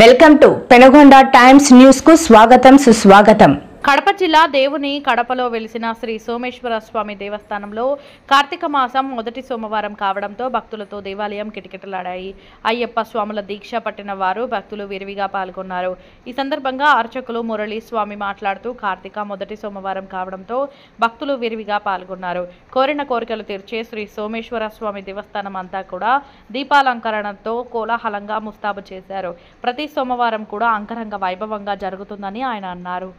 Welcome to Penugonda times news కు స్వాగతం సుస్వాగతం। కడప జిల్లా దేవుని కడపలో వెలిసిన శ్రీ సోమేశ్వర స్వామి దేవస్థానంలో కార్తీక మాసం మొదటి సోమవారం కావడంతో భక్తులతో దేవాలయం కిటకిటలాడాయి। అయ్యప్ప స్వాముల దీక్ష పట్టిన వారు భక్తులు విరివిగా పాల్గొన్నారు। ఈ సందర్భంగా అర్చకులు మురళీ స్వామి మాట్లాడుతూ కార్తీక మొదటి సోమవారం కావడంతో భక్తులు విరివిగా పాల్గొన్నారు। కోరిన కోరికలు తీర్చే శ్రీ సోమేశ్వర స్వామి దేవస్థానం అంతా కూడా దీపాలంకరణతో కోలాహలంగా ముస్తాబు చేశారు। ప్రతి సోమవారం కూడా అంగరంగ వైభవంగా జరుగుతుందని ఆయన అన్నారు।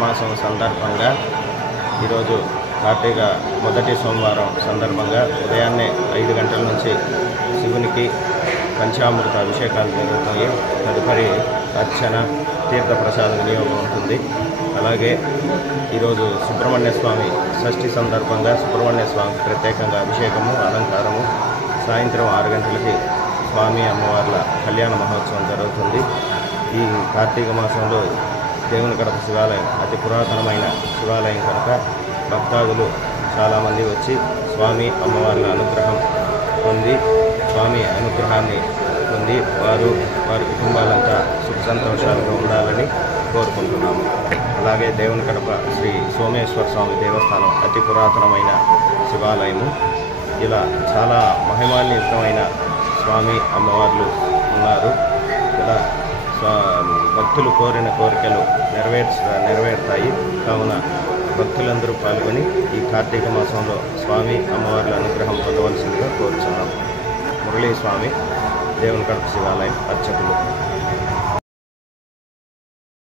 మాసం సందర్భంగా ఈరోజు కార్తీక మొదటి సోమవారం సందర్భంగా ఉదయాన్నే 5 గంటల నుంచి శివునికి పంచామృత అభిషేకాలు జరుగుతాయి। తదుపరి అర్చన తీర్థ ప్రసాద వినియోగం ఉంటుంది। అలాగే ఈరోజు సుబ్రహ్మణ్య స్వామి షష్ఠి సందర్భంగా సుబ్రహ్మణ్య స్వామికి ప్రత్యేకంగా అభిషేకము అలంకారము సాయంత్రం 6 గంటలకి స్వామి అమ్మవార్ల కళ్యాణ మహోత్సవం జరుగుతుంది। ఈ కార్తీక మాసంలో దేవుని కడప శివాలయం అతి పురాతనమైన శివాలయం కనుక భక్తాదులు చాలామంది వచ్చి స్వామి అమ్మవార్ల అనుగ్రహం పొంది స్వామి అనుగ్రహాన్ని పొంది వారి కుటుంబాలంతా సుఖ సంతోషాలుగా ఉండాలని కోరుకుంటున్నాము। అలాగే దేవుని కడప శ్రీ సోమేశ్వర స్వామి దేవస్థానం అతి పురాతనమైన శివాలయము। ఇలా చాలా మహిమాన్వితమైన స్వామి అమ్మవార్లు ఉన్నారు। ఇలా భక్తులు కోరిన కోరికలు నెరవేరుతాయి కావున భక్తులందరూ పాల్గొని ఈ కార్తీక మాసంలో స్వామి అమ్మవార్ల అనుగ్రహం పొందవలసిందిగా కోరుచున్నాం। మురళీ స్వామి, దేవుని కడప శివాలయం అర్చకులు।